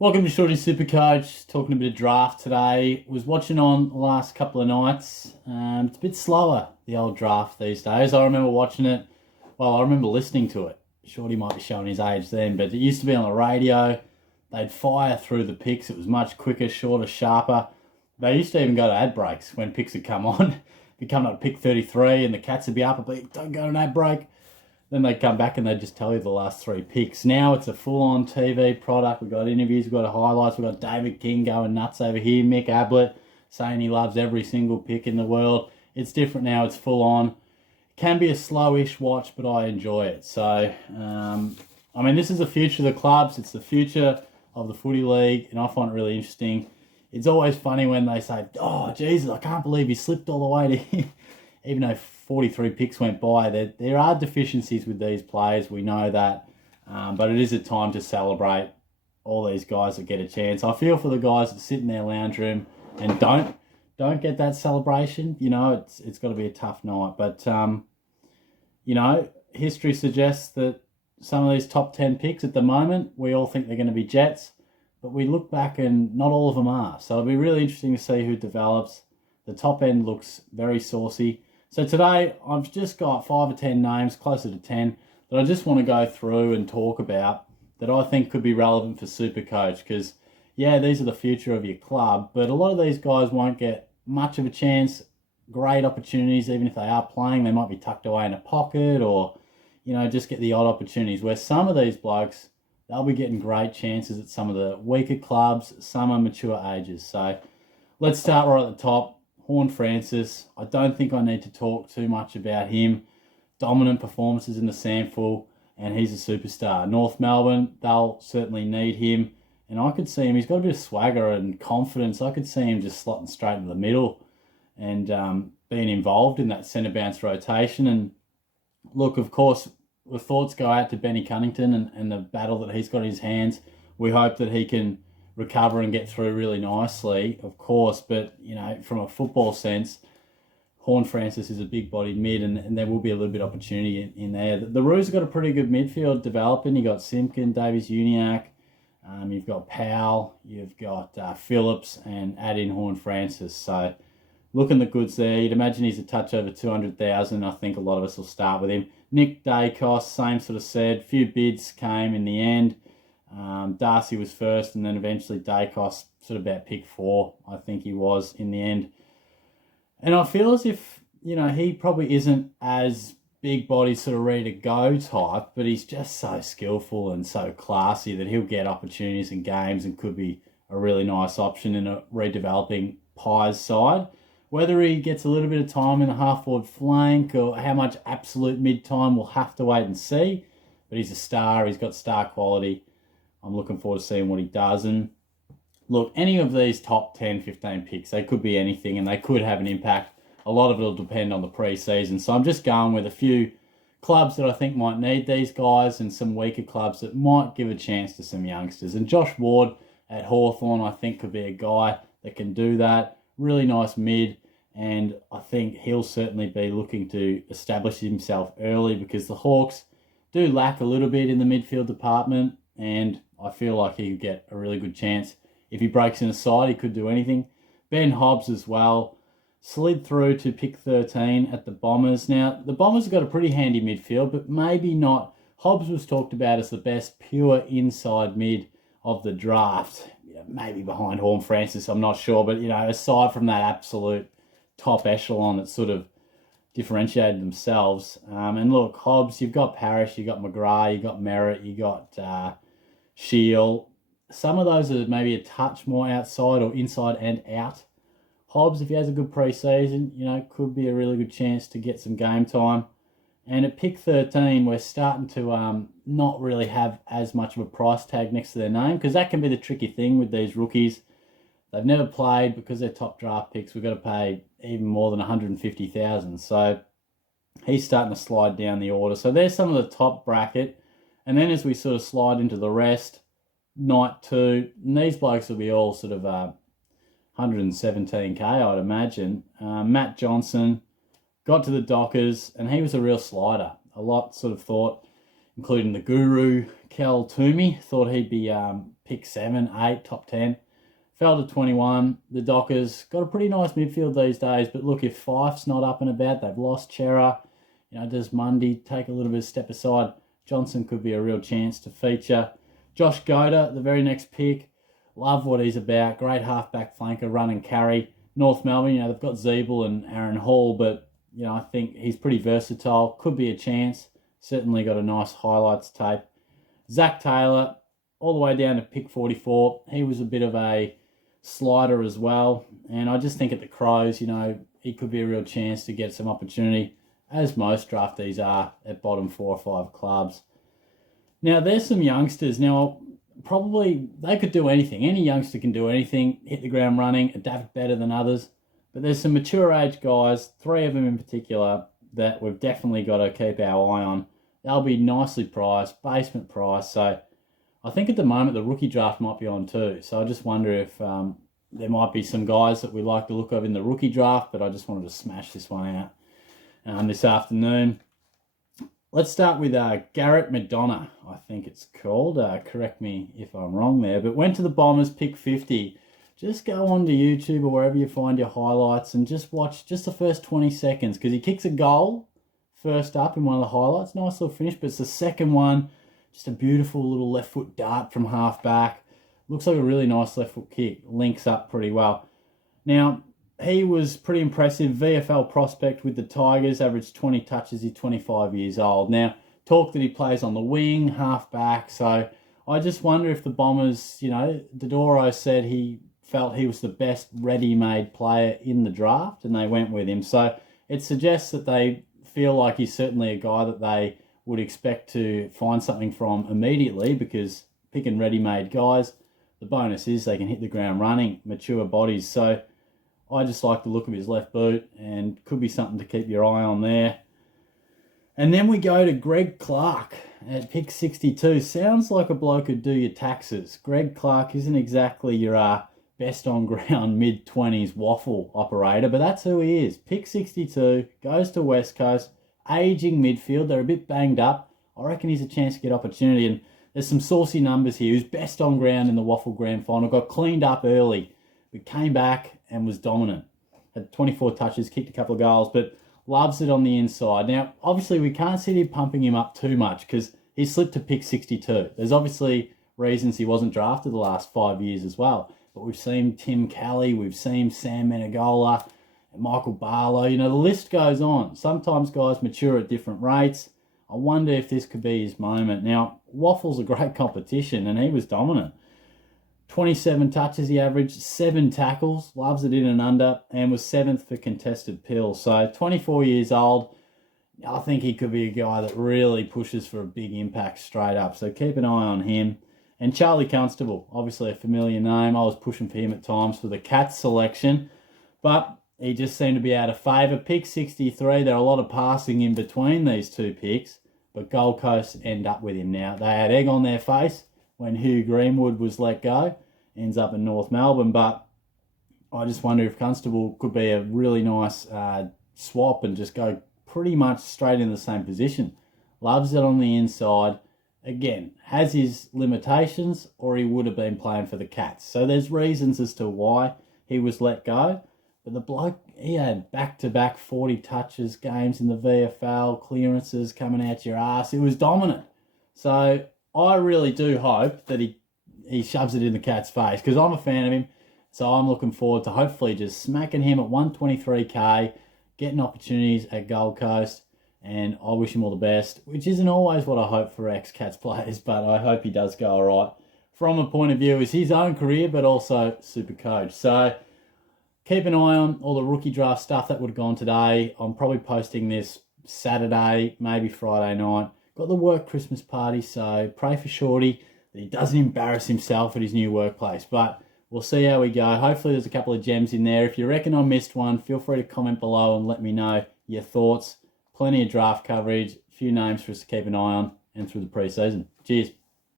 Welcome to Shorty SuperCoach. Talking a bit of draft today. Was watching on the last couple of nights. It's a bit slower, the old draft these days. I remember watching it. Well, I remember listening to it. Shorty might be showing his age then, but it used to be on the radio. They'd fire through the picks. It was much quicker, shorter, sharper. They used to even go to ad breaks when picks would come on. Be coming up to pick 33 and the Cats would be up and be, don't go to an ad break. Then they come back and they just tell you the last three picks. Now it's a full-on TV product. We've got interviews, we've got highlights, we've got David King going nuts over here, Mick Ablett saying he loves every single pick in the world. It's different now, it's full-on. Can be a slowish watch, but I enjoy it. So, this is the future of the clubs. It's the future of the footy league, and I find it really interesting. It's always funny when they say, oh, Jesus, I can't believe he slipped all the way to here. Even though 43 picks went by, there are deficiencies with these players. We know that. But it is a time to celebrate all these guys that get a chance. I feel for the guys that sit in their lounge room and don't get that celebration. You know, it's got to be a tough night. But, history suggests that some of these top 10 picks at the moment, we all think they're going to be Jets. But we look back and not all of them are. So it'll be really interesting to see who develops. The top end looks very saucy. So today, I've just got 5 or 10 names, closer to 10, that I just want to go through and talk about that I think could be relevant for SuperCoach. Because, yeah, these are the future of your club, but a lot of these guys won't get much of a chance, great opportunities, even if they are playing. They might be tucked away in a pocket or, just get the odd opportunities. Where some of these blokes, they'll be getting great chances at some of the weaker clubs, some are mature ages. So let's start right at the top. Horne-Francis, I don't think I need to talk too much about him. Dominant performances in the sample, and he's a superstar. North Melbourne, they'll certainly need him. And I could see him, he's got a bit of swagger and confidence. I could see him just slotting straight in the middle and being involved in that centre bounce rotation. And look, of course, the thoughts go out to Benny Cunnington and the battle that he's got in his hands. We hope that he can recover and get through really nicely, of course, but from a football sense, Horne-Francis is a big-bodied mid, and there will be a little bit of opportunity in there. The Roos have got a pretty good midfield developing. You've got Simpkin, Davies-Uniacke, you've got Powell, you've got Phillips, and add in Horne-Francis. So looking the goods there. You'd imagine he's a touch over 200,000. I think a lot of us will start with him. Nick Dacos, same sort of said. Few bids came in the end. Darcy was first, and then eventually Dacos sort of about pick 4, I think he was in the end. And I feel as if, he probably isn't as big body sort of ready to go type, but he's just so skillful and so classy that he'll get opportunities in games and could be a really nice option in a redeveloping Pies side. Whether he gets a little bit of time in the half-forward flank or how much absolute mid-time, we'll have to wait and see. But he's a star, he's got star quality. I'm looking forward to seeing what he does. And look, any of these top 10, 15 picks, they could be anything and they could have an impact. A lot of it will depend on the pre-season. So I'm just going with a few clubs that I think might need these guys and some weaker clubs that might give a chance to some youngsters. And Josh Ward at Hawthorn, I think, could be a guy that can do that. Really nice mid. And I think he'll certainly be looking to establish himself early because the Hawks do lack a little bit in the midfield department. And I feel like he could get a really good chance. If he breaks in a side, he could do anything. Ben Hobbs as well. Slid through to pick 13 at the Bombers. Now, the Bombers have got a pretty handy midfield, but maybe not. Hobbs was talked about as the best pure inside mid of the draft. Maybe behind Horne-Francis, I'm not sure. But, aside from that absolute top echelon that sort of differentiated themselves. And look, Hobbs, you've got Parrish, you've got McGrath, you've got Merritt, you've got Shield. Some of those are maybe a touch more outside or inside and out. Hobbs, if he has a good pre-season, could be a really good chance to get some game time. And at pick 13, we're starting to not really have as much of a price tag next to their name because that can be the tricky thing with these rookies. They've never played because they're top draft picks. We've got to pay even more than 150,000. So he's starting to slide down the order. So there's some of the top bracket. And then as we sort of slide into the rest, night 2, and these blokes will be all sort of 117k, I'd imagine. Matt Johnson got to the Dockers, and he was a real slider. A lot sort of thought, including the guru, Kel Toomey, thought he'd be pick 7, 8, top 10. Fell to 21. The Dockers got a pretty nice midfield these days, but look, if Fife's not up and about, they've lost Chera. Does Mundy take a little bit of step aside? Johnson could be a real chance to feature. Josh Goda, the very next pick. Love what he's about. Great halfback flanker, run and carry. North Melbourne, they've got Zeeble and Aaron Hall, but, I think he's pretty versatile. Could be a chance. Certainly got a nice highlights tape. Zach Taylor, all the way down to pick 44. He was a bit of a slider as well. And I just think at the Crows, he could be a real chance to get some opportunity, as most draftees are at bottom 4 or 5 clubs. Now, there's some youngsters. Now, probably they could do anything. Any youngster can do anything, hit the ground running, adapt better than others. But there's some mature age guys, 3 of them in particular, that we've definitely got to keep our eye on. They'll be nicely priced, basement price. So I think at the moment the rookie draft might be on too. So I just wonder if there might be some guys that we like to look of in the rookie draft, but I just wanted to smash this one out this afternoon. Let's start with Garrett Madonna, I think it's called. Correct me if I'm wrong there. But went to the Bombers, pick 50. Just go on to YouTube or wherever you find your highlights and just watch just the first 20 seconds, because he kicks a goal first up in one of the highlights. Nice little finish, but it's the second one. Just a beautiful little left foot dart from half back. Looks like a really nice left foot kick. Links up pretty well. Now, he was pretty impressive. VFL prospect with the Tigers, averaged 20 touches. He's 25 years old. Now, talk that he plays on the wing, half back. So I just wonder if the Bombers, Dodoro said he felt he was the best ready-made player in the draft, and they went with him. So it suggests that they feel like he's certainly a guy that they would expect to find something from immediately, because picking ready-made guys, the bonus is they can hit the ground running, mature bodies. So I just like the look of his left boot, and could be something to keep your eye on there. And then we go to Greg Clark at pick 62. Sounds like a bloke who'd do your taxes. Greg Clark isn't exactly your best on ground mid-20s waffle operator, but that's who he is. Pick 62, goes to West Coast, aging midfield. They're a bit banged up. I reckon he's a chance to get opportunity, and there's some saucy numbers here. He was best on ground in the waffle grand final, got cleaned up early, but came back and was dominant. Had 24 touches, kicked a couple of goals, but loves it on the inside. Now, obviously, we can't sit here pumping him up too much because he slipped to pick 62. There's obviously reasons he wasn't drafted the last 5 years as well. But we've seen Tim Kelly, we've seen Sam Menegola, and Michael Barlow. The list goes on. Sometimes guys mature at different rates. I wonder if this could be his moment. Now, Waffle's a great competition, and he was dominant. 27 touches he averaged, 7 tackles, loves it in and under, and was 7th for contested pills. So 24 years old, I think he could be a guy that really pushes for a big impact straight up. So keep an eye on him. And Charlie Constable, obviously a familiar name. I was pushing for him at times for the Cats selection, but he just seemed to be out of favour. Pick 63, there are a lot of passing in between these two picks, but Gold Coast end up with him now. They had egg on their face when Hugh Greenwood was let go. Ends up in North Melbourne, but I just wonder if Constable could be a really nice swap and just go pretty much straight in the same position. Loves it on the inside. Again, has his limitations, or he would have been playing for the Cats. So there's reasons as to why he was let go. But the bloke, he had back-to-back 40 touches games in the VFL, clearances coming out your ass. It was dominant. So I really do hope that he shoves it in the Cats' face, because I'm a fan of him. So I'm looking forward to hopefully just smacking him at 123k, getting opportunities at Gold Coast. And I wish him all the best, which isn't always what I hope for ex-Cats players, but I hope he does go all right. From a point of view, is his own career, but also SuperCoach. So keep an eye on all the rookie draft stuff that would have gone today. I'm probably posting this Saturday, maybe Friday night. Got the work Christmas party, so pray for Shorty that he doesn't embarrass himself at his new workplace. But we'll see how we go. Hopefully there's a couple of gems in there. If you reckon I missed one, feel free to comment below and let me know your thoughts. Plenty of draft coverage, a few names for us to keep an eye on, and through the pre-season. Cheers.